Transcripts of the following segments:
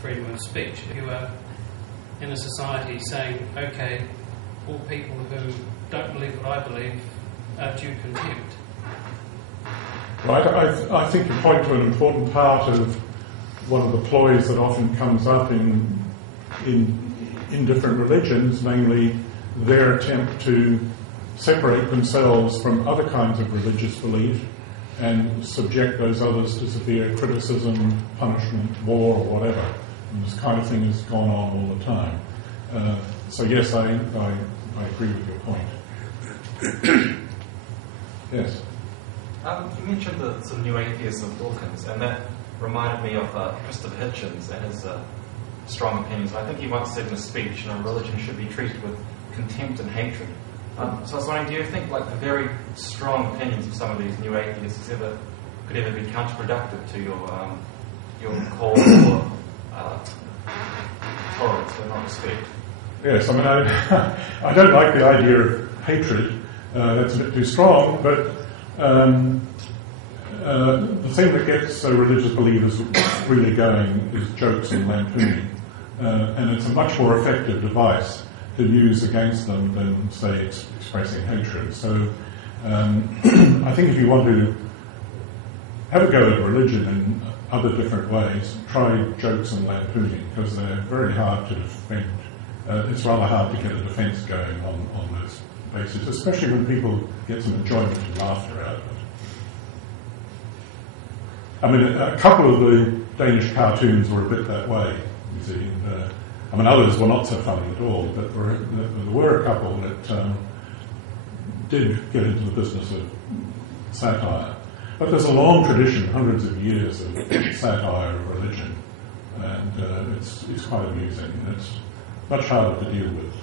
freedom of speech. If you were in a society saying, okay, all people who don't believe what I believe are due contempt. Right, I think you point to an important part of one of the ploys that often comes up in different religions, namely their attempt to separate themselves from other kinds of religious belief and subject those others to severe criticism, punishment, war, or whatever. And this kind of thing has gone on all the time. So yes, I agree with your point. Yes. You mentioned the sort of new atheism of Dawkins, and that reminded me of Christopher Hitchens and his strong opinions. I think he once said in a speech, religion should be treated with contempt and hatred. So I was wondering, do you think like the very strong opinions of some of these new atheists could ever be counterproductive to your call for tolerance and not respect? Yes, I mean, I don't like the idea of hatred. That's a bit too strong, but the thing that gets religious believers really going is jokes and lampooning. And it's a much more effective device to use against them than, say, expressing hatred. So I think if you want to have a go at religion in other different ways, try jokes and lampooning, because they're very hard to defend. It's rather hard to get a defence going on this basis, especially when people get some enjoyment and laughter out of it. I mean, a couple of the Danish cartoons were a bit that way, you see. I mean, others were not so funny at all, but there were a couple that did get into the business of satire. But there's a long tradition, hundreds of years of satire of religion, and it's quite amusing, and it's much harder to deal with.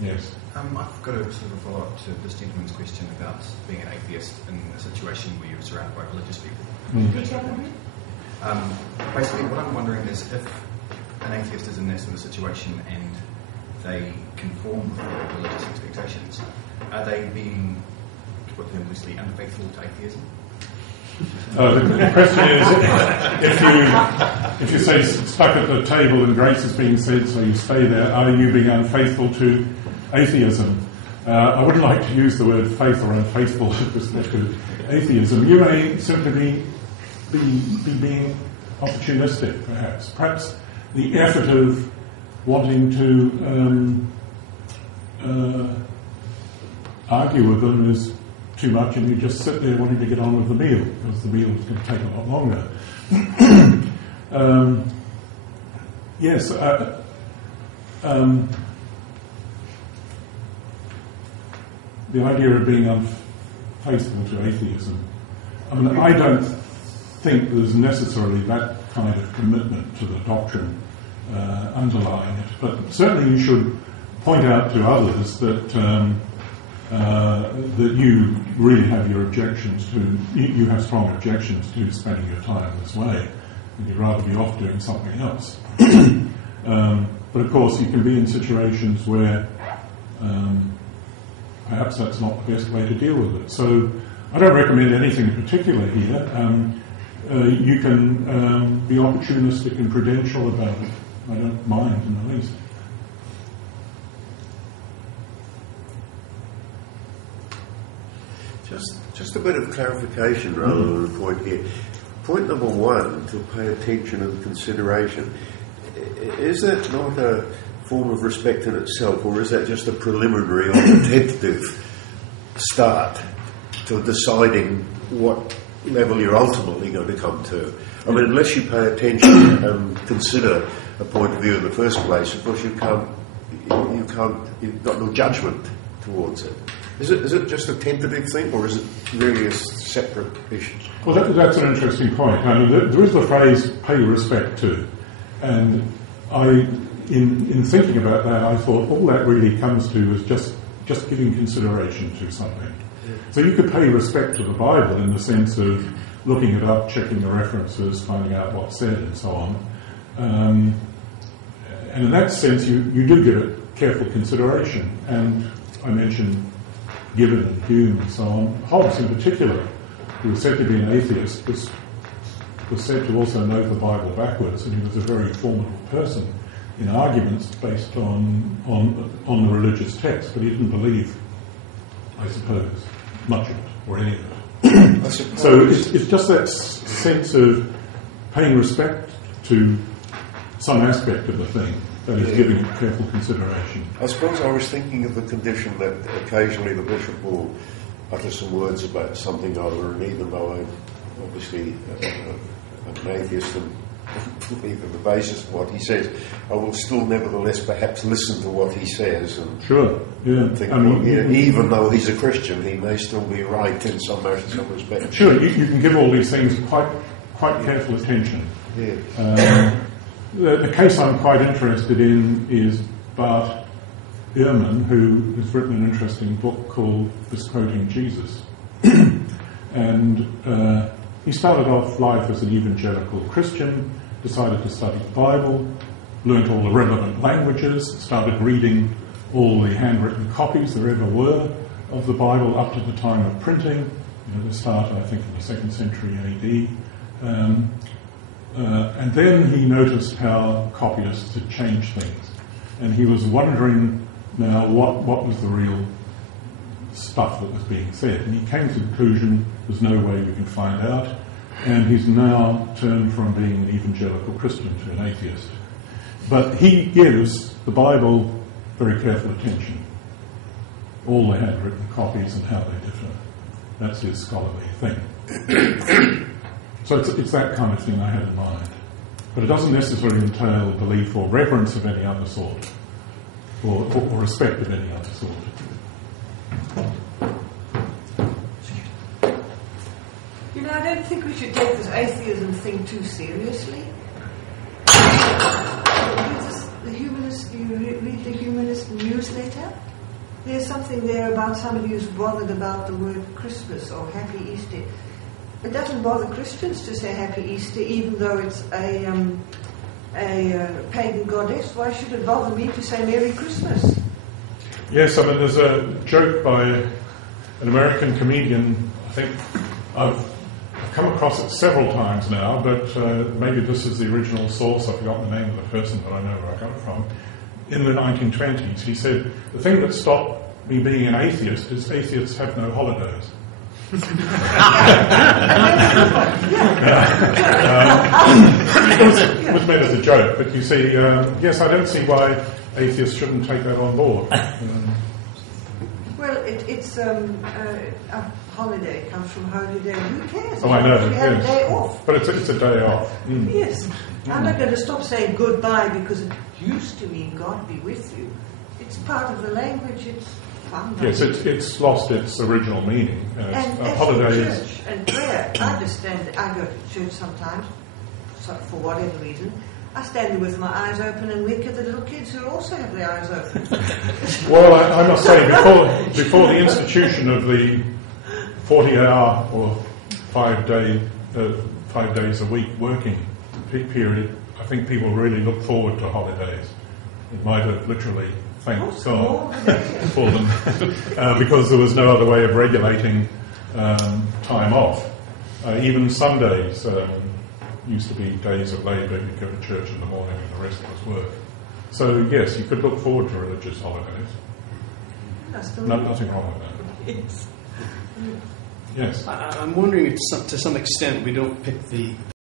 Yes? I've got a sort of follow-up to this gentleman's question about being an atheist in a situation where you're surrounded by religious people. Basically, what I'm wondering is if an atheist is in that sort of situation and they conform with their religious expectations, are they being, to put them loosely, unfaithful to atheism? The question is, if you say stuck at the table and grace is being said, so you stay there, are you being unfaithful to atheism? I wouldn't like to use the word faith or unfaithful with respect to atheism. You may simply be being opportunistic, perhaps. Perhaps the effort of wanting to argue with them is too much, and you just sit there wanting to get on with the meal, because the meal is going to take a lot longer. Yes. The idea of being unfaithful to atheism, I mean, I don't think there's necessarily that kind of commitment to the doctrine underlying it, but certainly you should point out to others that that you really have your objections to, you have strong objections to spending your time this way, and you'd rather be off doing something else. But of course you can be in situations where perhaps that's not the best way to deal with it. So I don't recommend anything in particular here. You can be opportunistic and prudential about it. I don't mind in the least. Just a bit of clarification rather than a point here. Point number one, to pay attention and consideration. Is that not a form of respect in itself, or is that just a preliminary or a tentative start to deciding what level you're ultimately going to come to? I mean, unless you pay attention and consider a point of view in the first place, of course you've got no judgment towards it. Is it just a tentative thing, or is it really a separate issue? Well, that's an interesting point. I mean, there is the phrase "pay respect to," and in thinking about that, I thought all that really comes to is just giving consideration to something. So you could pay respect to the Bible in the sense of looking it up, checking the references, finding out what's said, and so on. And in that sense, you do give it careful consideration. And I mentioned Gibbon and Hume and so on. Hobbes in particular, who was said to be an atheist, was was said to also know the Bible backwards, and he was a very formidable person in arguments based on the religious text, but he didn't believe, I suppose, much of it, or any of it. So it's just that sense of paying respect to some aspect of the thing that is giving it careful consideration. I suppose I was thinking of the condition that occasionally the bishop will utter some words about something or other, and even though I'm obviously an atheist and believe on the basis of what he says, I will still nevertheless perhaps listen to what he says and think, even though he's a Christian, he may still be right in some respect. Sure, you can give all these things quite careful attention. Yeah. The case I'm quite interested in is Bart Ehrman, who has written an interesting book called Misquoting Jesus. And he started off life as an evangelical Christian, decided to study the Bible, learnt all the relevant languages, started reading all the handwritten copies there ever were of the Bible up to the time of printing, the start, I think, in the 2nd century AD. And then he noticed how copyists had changed things. And he was wondering now what was the real stuff that was being said. And he came to the conclusion there's no way we can find out. And he's now turned from being an evangelical Christian to an atheist. But he gives the Bible very careful attention. All the handwritten copies and how they differ. That's his scholarly thing. So it's that kind of thing I had in mind. But it doesn't necessarily entail belief or reverence of any other sort, or respect of any other sort. I don't think we should take this atheism thing too seriously. You read the Humanist newsletter? There's something there about somebody who's bothered about the word Christmas or Happy Easter. It doesn't bother Christians to say Happy Easter, even though it's a pagan goddess. Why should it bother me to say Merry Christmas? Yes, I mean, there's a joke by an American comedian. I think I've come across it several times now, but maybe this is the original source. I've forgotten the name of the person, but I know where I got it from. In the 1920s, he said, the thing that stopped me being an atheist is atheists have no holidays. It was meant as a joke, but you see, yes, I don't see why atheists shouldn't take that on board. Well, it's a holiday comes from holy day. Who cares? Oh, I know. We have a day off. But it's a day off. Mm. Yes. I'm not going to stop saying goodbye because it used to mean God be with you. It's part of the language. It's fun. Yes, it's lost its original meaning. And a holiday church and prayer. I just stand. I go to church sometimes, for whatever reason. I stand there with my eyes open and wink at the little kids who also have their eyes open. Well, I must say, before the institution of the 40-hour or 5 days a week working period, I think people really look forward to holidays. It might have literally thanked God for them because there was no other way of regulating time off. Even Sundays used to be days of labour. You'd go to church in the morning and the rest was work. So yes, you could look forward to religious holidays. Nothing wrong with that. Yes. Yes. I'm wondering if to some extent we don't pick the